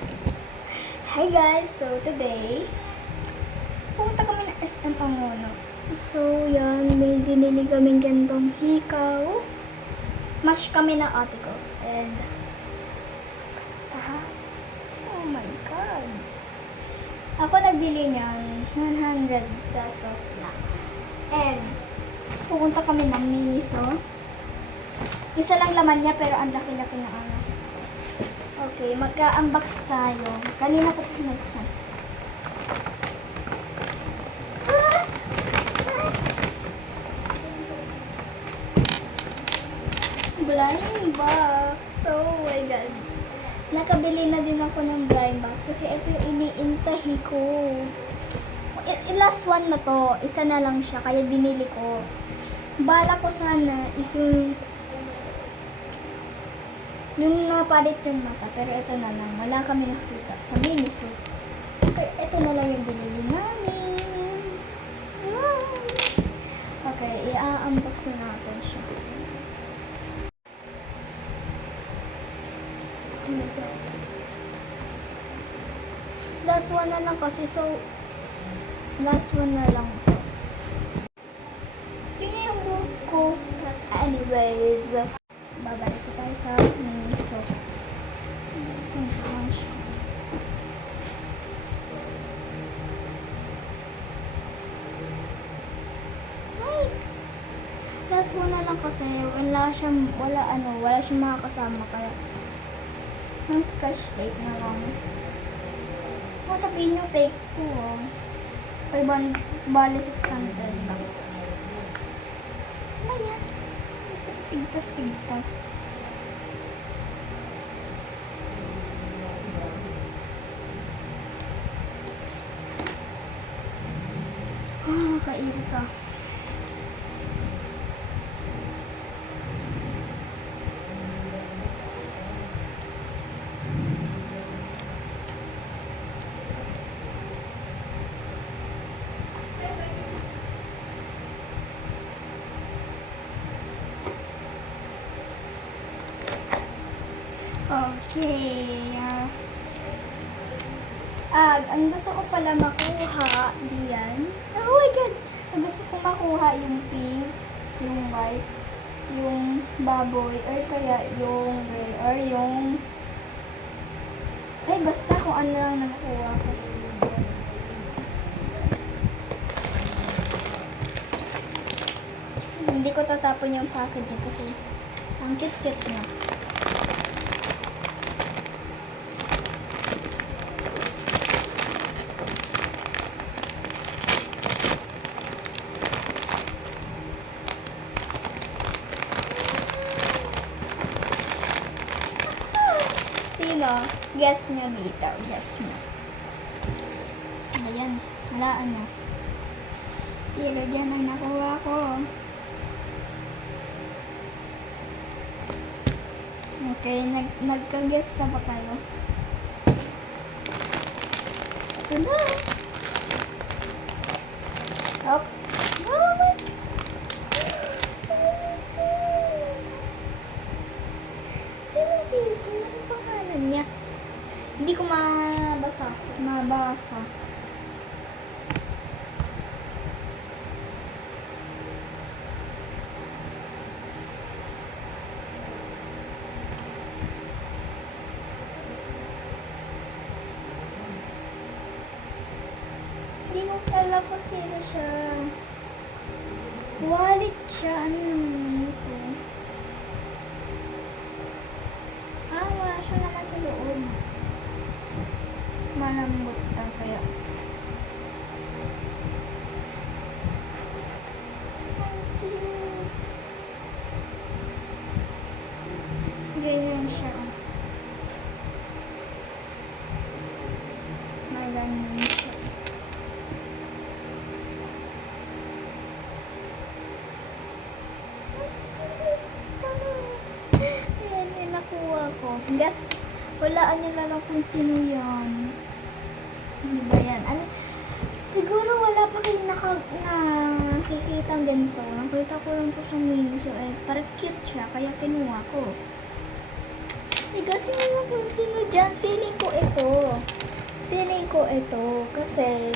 Hi guys! So today, pumunta kami ng SM Pangono. So yan, may binili kaming gantong hikaw. Mash kami ng ate ko. And, oh my god. Ako nagbili niyan, 100 pesos na. And, pupunta kami ng Miniso. Isa lang laman niya pero ang laki-laki na ano. Okay, magka-unbox tayo. Kanina ko pinagsan. Blind box. Oh my god. Nakabili na din ako ng blind box kasi ito yung iniintahi ko. Last one na to. Isa na lang siya kaya binili ko. Bala ko sana is yung napalit yung mata, pero ito na lang. Wala kami nakita sa Miniso. Okay, ito na lang yung binili namin. Wow. Okay, i-unbox natin siya. Last one na lang kasi, so last one na lang to. Tingnan yung buhok ko. But anyways, babalik ko tayo sa Miniso. Buksan ko lang siya. Wait! Last one na lang kasi wala siyang mga kasama kaya ng scotch tape na lang. Kung sabihin nyo fake to, kay bali 600 lang. Ano yan? Pigtas. Kairita. Okay. Ang gusto ko pala makuha diyan. Oh my god! Ang gusto ko makuha yung pink, yung white, yung baboy, or kaya yung gray, or yung... Ay, basta kung ano lang nakuha ko. Hindi ko tatapon yung packaging kasi ang cute-cute niya. Sino? Guess nyo dito. Guess nyo. Ayan. Wala ano. Sino dyan ang nakuha ko? Okay. Nagka-guess na ba kayo? Ito na. Oh. Oh my God. Sino dito? Ano pangalan niya? Hindi ko mabasa. Hindi ko alam kung sino siya. Wallet siya. Ano naman ito? Wala siya naman sa loob. Malambot na kaya. Ganyan siya. Ganyan siya. Ayan, yung nakuha ko. Guess, walaan nila lang kung sino yan. Ano ba yan? Siguro wala pa kayo nakikita ang ganito. Nakita ko lang po sa Miniso. Parang cute siya, kaya kinuha ko. Guess mo lang kung sino dyan. Feeling ko ito. ko ito kasi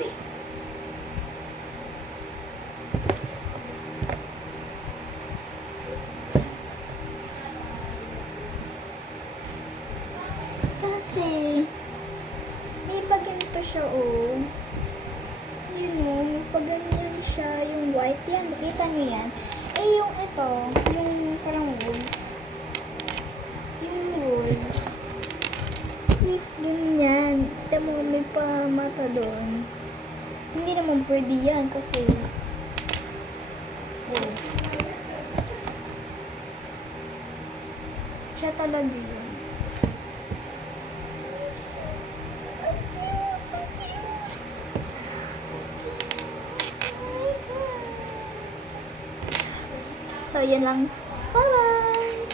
ay, kasi may paganito siya oh. You know, may paganyan siya yung white yan. Nakita niyo yan? Eh yung ito, yung parang wolf. Yung wolf. Is ganyan. Kita mo may pamata doon. Hindi naman pwede yan kasi oh. Siya talaga yun. So, yun lang. Bye-bye!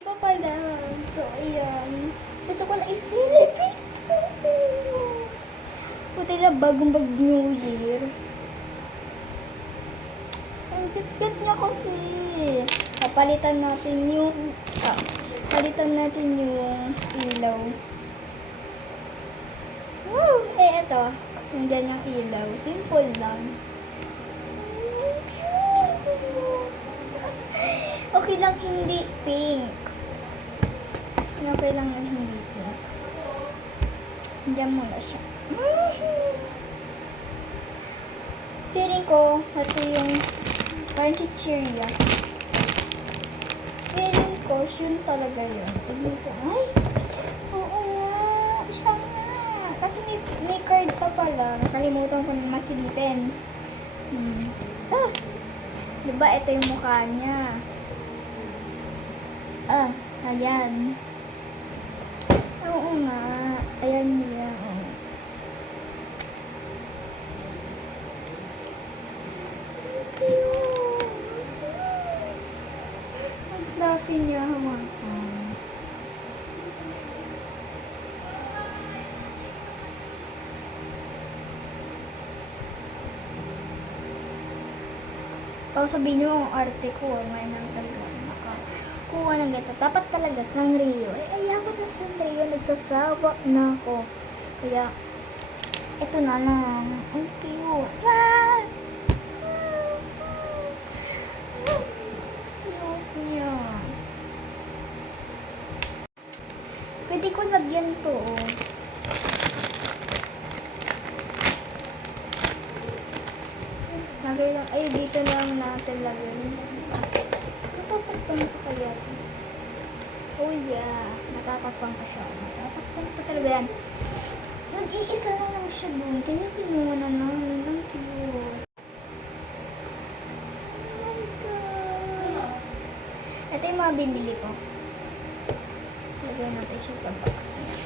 Bye-bye! So, ayan. Gusto ko lang i-celebrate. Puti na bagong New Year. Ang cute niya kasi. Palitan natin yung ilaw. Woo! Eh, eto. Yung ganyang ilaw. Simple lang. Okay lang hindi pink. Okay lang na hindi pink. Diyan muna siya. Feeling ko, ito yung parang chichirya. Feeling ko, yun talaga yun. Tignan ko. Ay! Oo nga! Siya nga! Kasi may card pa pala. Nakalimutan ko na masilipin. Ah! Diba, ito yung mukha niya. Ah, ayan. Oo nga. Ayan niya. Oh. Ang fluffy niya. Hawakan. Pag sabihin nyo ang arte ko, may nang talaga nakakuha ng ganito. Dapat talaga Sanrio. Eh, ayaw ko ng Sanrio. Nagsasawa na ako. Kaya, ito na lang. Ang cute. Yan! Cute niya. Pwede ko lagyan to. Lagay lang. Ay, dito lang natin lagyan. Natatakpan ko kaya. Oh yeah. Natatakpan pa siya. Natatakpan pa talaga yan. Nag-iisa na lang siya doon. Kaya kinuha na namin. Ang cute. Oh my God. Ito yung mga binili ko. Lagay natin siya sa box niya.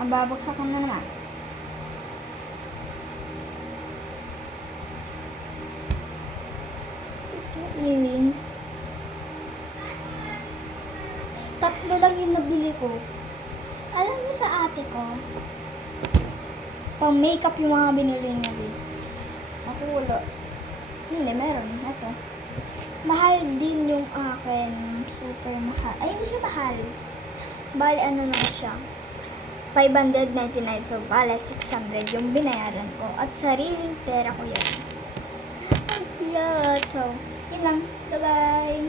Mababagsak ko na naman. Just the earrings. Tatlo lang yung nabili ko. Alam niyo sa ate ko, pang makeup yung mga binili niya. Ako wala. Hindi, meron. Ito. Mahal din yung akin. Super mahal. Ay, hindi siya mahal. Bali, ano lang siya. 599. So, bale, 600 yung binayaran ko. At sariling pera ko yan. Ang cute. So, yun lang. Bye-bye.